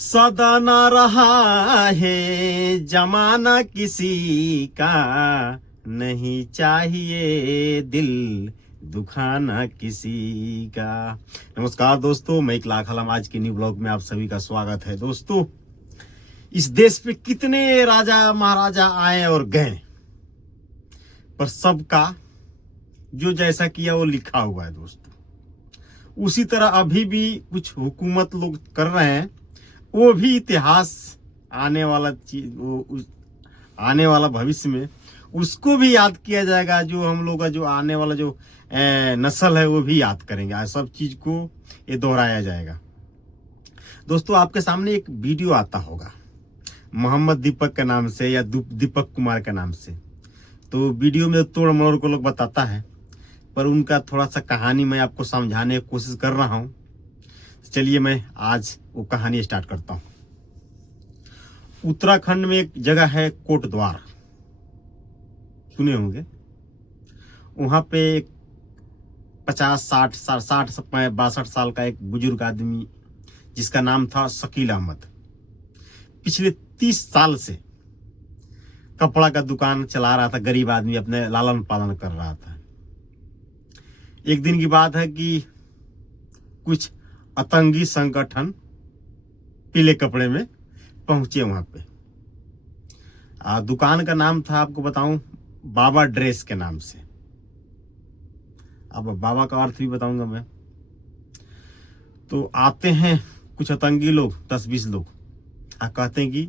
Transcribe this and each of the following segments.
सदा ना रहा है जमाना किसी का, नहीं चाहिए दिल दुखाना किसी का। नमस्कार दोस्तों, मैं इकलाक हलम। आज के न्यू ब्लॉग में आप सभी का स्वागत है। दोस्तों, इस देश पे कितने राजा महाराजा आए और गए, पर सबका जो जैसा किया वो लिखा हुआ है। दोस्तों, उसी तरह अभी भी कुछ हुकूमत लोग कर रहे हैं, वो भी इतिहास आने वाला चीज, आने वाला भविष्य में उसको भी याद किया जाएगा। जो हम लोग का जो आने वाला जो नस्ल है वो भी याद करेंगे। आज सब चीज को ये दोहराया जाएगा। दोस्तों, आपके सामने एक वीडियो आता होगा मोहम्मद दीपक के नाम से या दीपक कुमार के नाम से। तो वीडियो में तोड़ मरोड़ को लोग बताता है, पर उनका थोड़ा सा कहानी मैं आपको समझाने की कोशिश कर रहा हूं। चलिए मैं आज वो कहानी स्टार्ट करता हूं। उत्तराखंड में एक जगह है कोटद्वार, सुने होंगे। वहां पे 62 साल का एक बुजुर्ग आदमी जिसका नाम था शकील अहमद, पिछले 30 साल से कपड़ा का दुकान चला रहा था। गरीब आदमी अपने लालन पालन कर रहा था। एक दिन की बात है कि कुछ आतंकी संगठन पीले कपड़े में पहुंचे वहां पे। दुकान का नाम था, आपको बताऊं, बाबा ड्रेस के नाम से। अब बाबा का अर्थ भी बताऊंगा मैं। तो आते हैं कुछ आतंकी लोग, 10-20 लोग, कहते हैं कि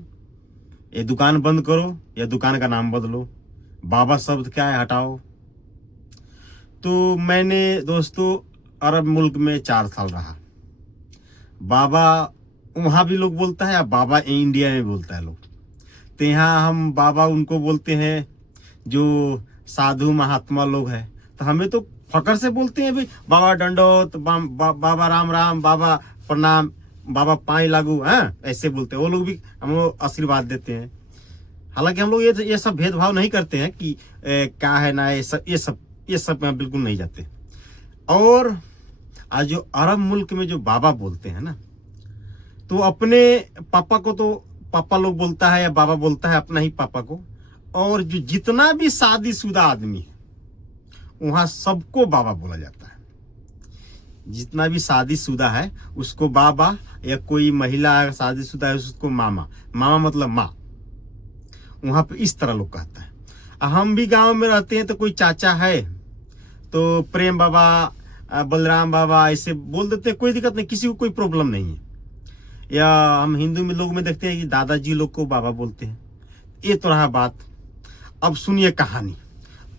ये दुकान बंद करो या दुकान का नाम बदलो, बाबा शब्द क्या है हटाओ। तो मैंने दोस्तों अरब मुल्क में 4 साल रहा। बाबा वहां भी लोग बोलता है, बाबा इंडिया में बोलता है लोग। तो यहाँ हम बाबा उनको बोलते हैं जो साधु महात्मा लोग हैं। तो हमें तो फकर से बोलते हैं भाई, बाबा डंडोत, बाबा राम राम, बाबा प्रणाम, बाबा पाई लागू, हैं, ऐसे बोलते हैं। वो लोग भी हम लोग आशीर्वाद देते हैं। हालांकि हम लोग ये सब भेदभाव नहीं करते हैं कि क्या है ना, ये सब में बिल्कुल नहीं जाते। और आज जो अरब मुल्क में जो बाबा बोलते हैं ना, तो अपने पापा को तो पापा लोग बोलता है या बाबा बोलता है अपना ही पापा को। और जो जितना भी शादीशुदा आदमी है वहां सबको बाबा बोला जाता है। जितना भी शादीशुदा है उसको बाबा, या कोई महिला शादीशुदा है उसको मामा। मामा मतलब माँ। वहां पे इस तरह लोग कहता है। हम भी गांव में रहते हैं तो कोई चाचा है तो प्रेम बाबा, बलराम बाबा ऐसे बोल देते हैं, कोई दिक्कत नहीं, किसी को कोई प्रॉब्लम नहीं है। या हम हिंदू में लोग में देखते हैं कि दादाजी लोग को बाबा बोलते हैं। ये तो रहा बात। अब सुनिए कहानी।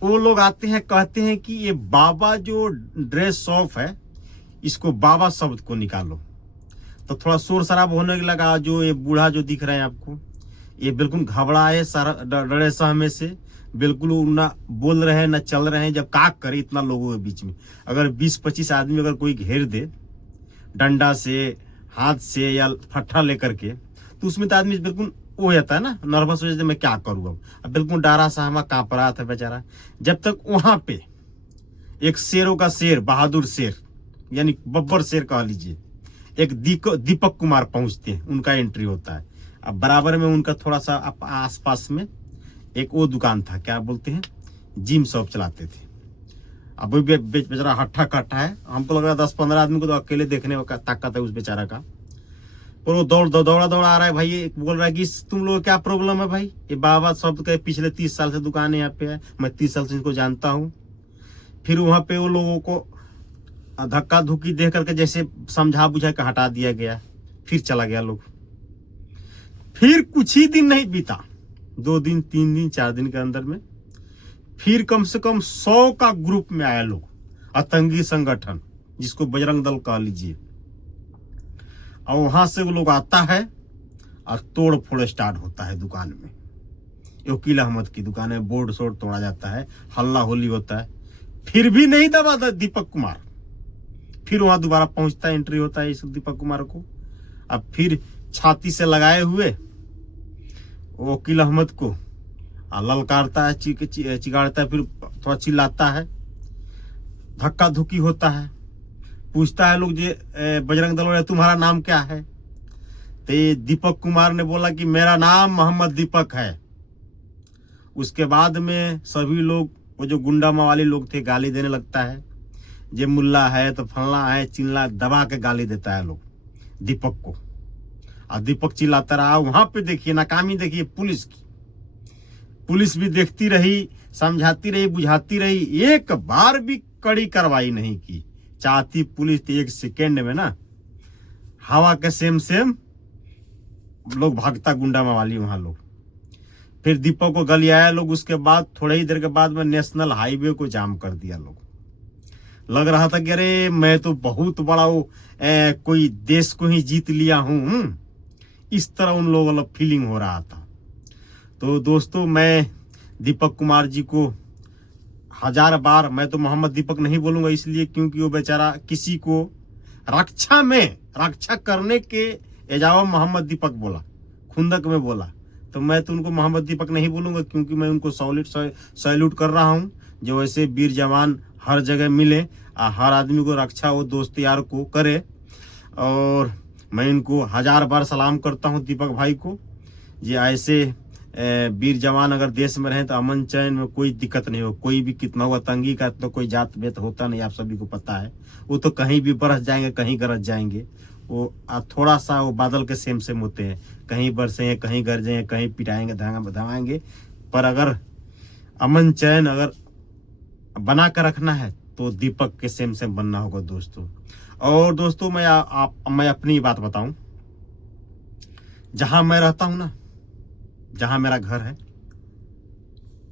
वो लोग आते हैं, कहते हैं कि ये बाबा जो ड्रेस शॉप है इसको बाबा शब्द को निकालो। तो थोड़ा शोर शराब होने लगा। जो ये बूढ़ा जो दिख रहा है आपको, ये बिल्कुल घबराए, डरे सहमे से, बिल्कुल ना बोल रहे हैं ना चल रहे हैं। जब काक करे इतना लोगों के बीच में, अगर 20-25 आदमी अगर कोई घेर दे डंडा से, हाथ से या फट्टा लेकर के, तो उसमें तो आदमी बिल्कुल हो जाता है ना, नर्वस हो जाता है, मैं क्या करूँ अब बिल्कुल डरा सहमा कांप रहा था बेचारा। जब तक वहां पे एक शेरों का शेर, बहादुर शेर यानी बब्बर शेर कह लीजिए, एक दीपक कुमार पहुंचते हैं, उनका एंट्री होता है। अब बराबर में उनका थोड़ा सा आसपास में एक वो दुकान था, क्या बोलते हैं, जिम शॉप चलाते थे। अब बेचारा हट्ठा कट्ठा है। हमको लग रहा 10-15 आदमी को तो अकेले देखने का ताकत है उस बेचारा का। पर वो दौड़ा आ रहा है भाई। एक बोल रहा है कि तुम लोग क्या प्रॉब्लम है भाई, ये बाबा शब्द के पिछले 30 साल से दुकान है यहाँ पे है, मैं 30 साल से इनको जानता हूँ। फिर वहां पे वो लोगों को धक्का धुक्की दे करके जैसे समझा बुझा के हटा दिया गया। फिर चला गया लोग। फिर कुछ ही दिन नहीं बीता, 2 दिन 3 दिन 4 दिन के अंदर में फिर कम से कम 100 का ग्रुप में आया लोग, आतंकी संगठन जिसको बजरंग दल कह लीजिए। और वहां से वो लोग आता है और तोड़ फोड़ स्टार्ट होता है दुकान में। वकील अहमद की दुकान में बोर्ड शोर्ड तोड़ा जाता है, हल्ला होली होता है। फिर भी नहीं दबा दीपक कुमार। फिर वहां दोबारा पहुंचता है, एंट्री होता है इस दीपक कुमार को। अब फिर छाती से लगाए हुए वकील अहमद को ललकारता है, चिगाड़ता है, फिर थोड़ा चिल्लाता है, धक्का धुक्की होता है। पूछता है लोग जे बजरंग दल वाले तुम्हारा नाम क्या है। तो ये दीपक कुमार ने बोला कि मेरा नाम मोहम्मद दीपक है। उसके बाद में सभी लोग, वो जो गुंडा मवाली लोग थे, गाली देने लगता है, ये मुल्ला है तो फलना है चिल्ला, दबा के गाली देता है लोग दीपक को। और दीपक चिल्लाता रहा। वहां पे देखिए नाकामी, देखिए पुलिस की। पुलिस भी देखती रही, समझाती रही, बुझाती रही, एक बार भी कड़ी कार्रवाई नहीं की। चाहती पुलिस तो 1 सेकेंड में ना हवा के सेम लोग भागता गुंडा मवाली वहां लोग। फिर दीपक को गलियाया लोग। उसके बाद थोड़ी ही देर के बाद में नेशनल हाईवे को जाम कर दिया लोग। लग रहा था कि अरे मैं तो बहुत बड़ा कोई देश को ही जीत लिया हूं। इस तरह उन लोगों को फीलिंग हो रहा था। तो दोस्तों, मैं दीपक कुमार जी को 1000 बार, मैं तो मोहम्मद दीपक नहीं बोलूंगा इसलिए क्योंकि वो बेचारा किसी को रक्षा करने के एजावा मोहम्मद दीपक बोला, खुंदक में बोला। तो मैं तो उनको मोहम्मद दीपक नहीं बोलूंगा क्योंकि मैं उनको सैल्यूट कर रहा हूं। जो ऐसे वीर जवान हर जगह मिले, हर आदमी को रक्षा वो दोस्त यार को करे। और मैं इनको 1000 बार सलाम करता हूं दीपक भाई को। ये ऐसे वीर जवान अगर देश में रहे तो अमन चैन में कोई दिक्कत नहीं हो। कोई भी कितना हुआ तंगी का तो कोई जात भेद होता नहीं, आप सभी को पता है। वो तो कहीं भी बरस जाएंगे, कहीं गरज जाएंगे। वो थोड़ा सा वो बादल के सेम होते हैं, कहीं बरसेंगे, कहीं गरजेंगे, कहीं पिटाएंगे, धमाएंगे। पर अगर अमन चैन अगर बना कर रखना है तो दीपक के सेम बनना होगा दोस्तों। और दोस्तों, मैं अपनी बात बताऊं, जहां मैं रहता हूं ना, जहां मेरा घर है,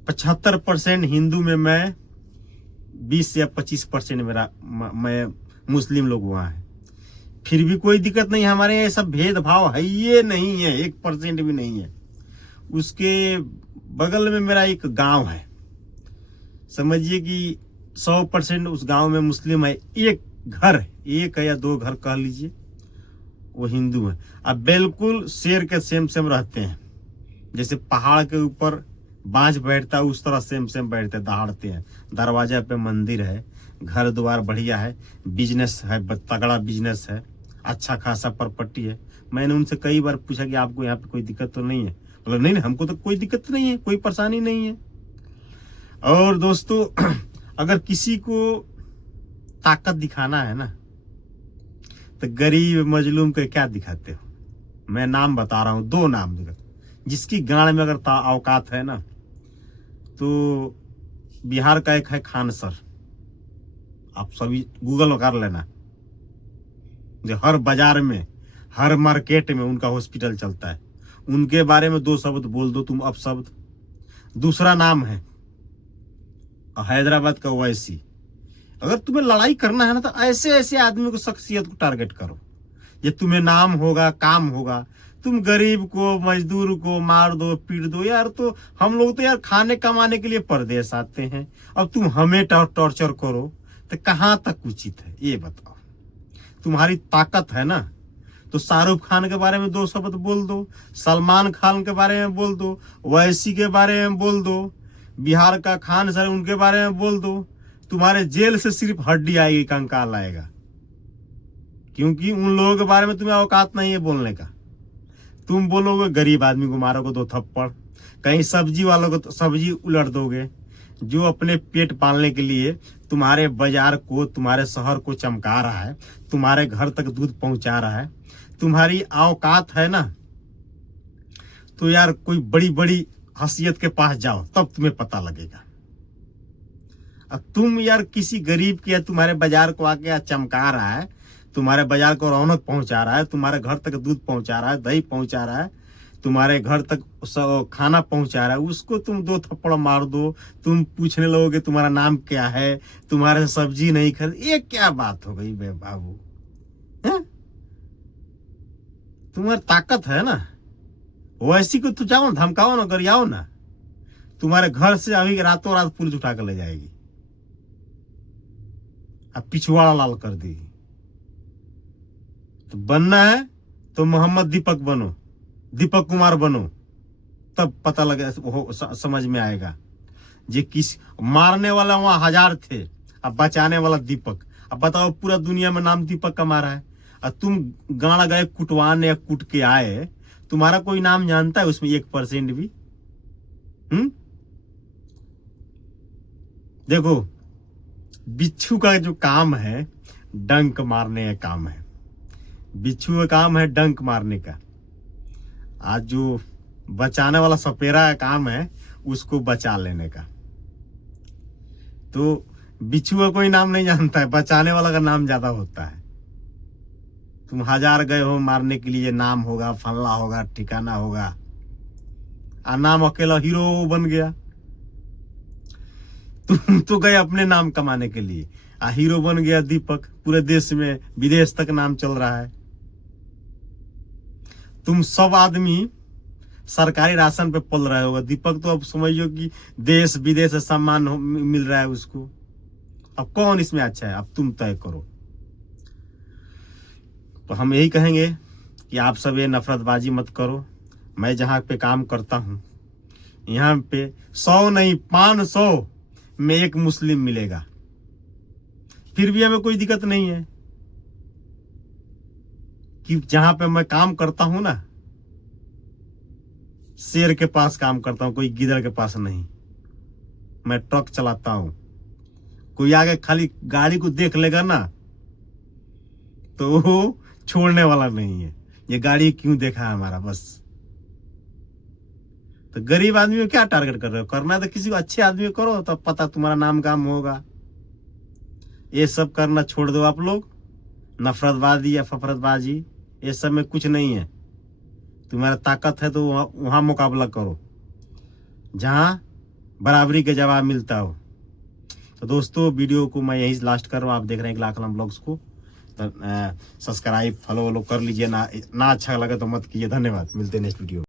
75% हिंदू में मैं, 20 या 25% मैं मुस्लिम लोग वहां है। फिर भी कोई दिक्कत नहीं, हमारे यहाँ सब भेदभाव है ये नहीं है, 1% भी नहीं है। उसके बगल में मेरा एक गांव है, समझिए कि 100% उस गांव में मुस्लिम है। एक घर, 1 या 2 घर कह लीजिए, वो हिंदू है। अब बिल्कुल शेर के सेम रहते हैं। जैसे पहाड़ के ऊपर बांझ बैठता है उस तरह सेम बैठते, दहाड़ते हैं। दरवाजा पे मंदिर है, घर द्वार बढ़िया है, बिजनेस है, तगड़ा बिजनेस है, अच्छा खासा प्रॉपर्टी है। मैंने उनसे कई बार पूछा कि आपको यहाँ पे कोई दिक्कत तो नहीं है? बोला नहीं, हमको तो कोई दिक्कत नहीं है, कोई परेशानी नहीं है। और दोस्तों, अगर किसी को ताकत दिखाना है ना तो गरीब मजलूम को क्या दिखाते हो? मैं नाम बता रहा हूं, 2 नाम दिखा। जिसकी गाड़ में अगर औकात है ना, तो बिहार का एक है खान सर, आप सभी गूगल कर लेना। जो हर बाजार में, हर मार्केट में उनका हॉस्पिटल चलता है। उनके बारे में 2 शब्द बोल दो तुम अपशब्द। दूसरा नाम है हैदराबाद का ओवैसी। अगर तुम्हें लड़ाई करना है ना तो ऐसे आदमी को, शख्सियत को टारगेट करो। ये तुम्हें नाम होगा, काम होगा। तुम गरीब को, मजदूर को मार दो, पीट दो यार। तो हम लोग तो यार खाने कमाने के लिए परदेश आते हैं, अब तुम हमें टॉर्चर करो तो कहां तक उचित है ये बताओ। तुम्हारी ताकत है ना तो शाहरुख खान के बारे में 2 शब्द बोल दो, सलमान खान के बारे में बोल दो, ओवैसी के बारे में बोल दो, बिहार का खान सर उनके बारे में बोल दो। तुम्हारे जेल से सिर्फ हड्डी आएगी, कंकाल आएगा, क्योंकि उन लोगों के बारे में तुम्हें औकात नहीं है बोलने का। तुम बोलोगे गरीब आदमी को मारोगे 2 थप्पड़, कहीं सब्जी वालों को तो सब्जी उलट दोगे। जो अपने पेट पालने के लिए तुम्हारे बाजार को, तुम्हारे शहर को चमका रहा है, तुम्हारे घर तक दूध पहुंचा रहा है, तुम्हारी औकात है ना, तो यार कोई बड़ी बड़ी हसीयत के पास जाओ तब तुम्हें पता लगेगा। अब तुम यार किसी गरीब के, तुम्हारे बाजार को आके चमका रहा है, तुम्हारे बाजार को रौनक पहुंचा रहा है, तुम्हारे घर तक दूध पहुंचा रहा है, दही पहुंचा रहा है, तुम्हारे घर तक खाना पहुंचा रहा है, उसको तुम 2 थप्पड़ मार दो। तुम पूछने लगोगे तुम्हारा नाम क्या है, तुम्हारे सब्जी नहीं खरीद। ये क्या बात हो गई बे बाबू? तुम्हारी ताकत है ना, वैसी को तो जाओ ना, धमकाओ ना, गरियाओ ना। तुम्हारे घर से अभी रातों रात पुलिस उठा कर ले जाएगी, अब पिछवाड़ा लाल कर देगी। तो बनना है तो मोहम्मद दीपक बनो, दीपक कुमार बनो, तब पता लगे, समझ में आएगा। जे किस मारने वाला वहां 1000 थे, अब बचाने वाला दीपक। अब बताओ, पूरा दुनिया में नाम दीपक का मारा है। और तुम गाड़ गए कुटवाने या कुट के आए, तुम्हारा कोई नाम जानता है उसमें 1% भी? देखो, बिच्छू का जो काम है डंक मारने का काम है, बिच्छू का काम है डंक मारने का। आज जो बचाने वाला सपेरा का काम है उसको बचा लेने का। तो बिच्छू का कोई नाम नहीं जानता है, बचाने वाला का नाम ज्यादा होता है। तुम 1000 गए हो मारने के लिए, नाम होगा, फलना होगा, ठिकाना होगा, और नाम अकेला हीरो बन गया। तुम तो गए अपने नाम कमाने के लिए, हीरो बन गया दीपक, पूरे देश में विदेश तक नाम चल रहा है। तुम सब आदमी सरकारी राशन पे पल रहे होगा, दीपक तो अब समझियो कि देश विदेश से सम्मान मिल रहा है उसको। अब कौन इसमें अच्छा है, अब तुम तय करो। तो हम यही कहेंगे कि आप सब ये नफरतबाजी मत करो। मैं जहां पे काम करता हूं यहाँ पे 100 नहीं 500 में एक मुस्लिम मिलेगा, फिर भी हमें कोई दिक्कत नहीं है कि जहां पे मैं काम करता हूं ना, शेर के पास काम करता हूं, कोई गिदड़ के पास नहीं। मैं ट्रक चलाता हूं, कोई आगे खाली गाड़ी को देख लेगा ना तो वो छोड़ने वाला नहीं है, ये गाड़ी क्यों देखा है हमारा, बस। तो गरीब आदमी को क्या टारगेट कर रहे हो? करना तो किसी को अच्छे आदमी को करो, तब पता तुम्हारा नाम काम होगा। ये सब करना छोड़ दो आप लोग, नफरतबाजी या फफरतबाजी, ये सब में कुछ नहीं है। तुम्हारा ताकत है तो वहां मुकाबला करो जहां बराबरी के जवाब मिलता हो। तो दोस्तों, वीडियो को मैं यही लास्ट कर रहा हूँ। आप देख रहे हैं लाख ब्लॉग्स को, तो सब्सक्राइब फॉलो कर लीजिए। ना अच्छा लगे तो मत कीजिए। धन्यवाद, मिलते हैं नेक्स्ट वीडियो।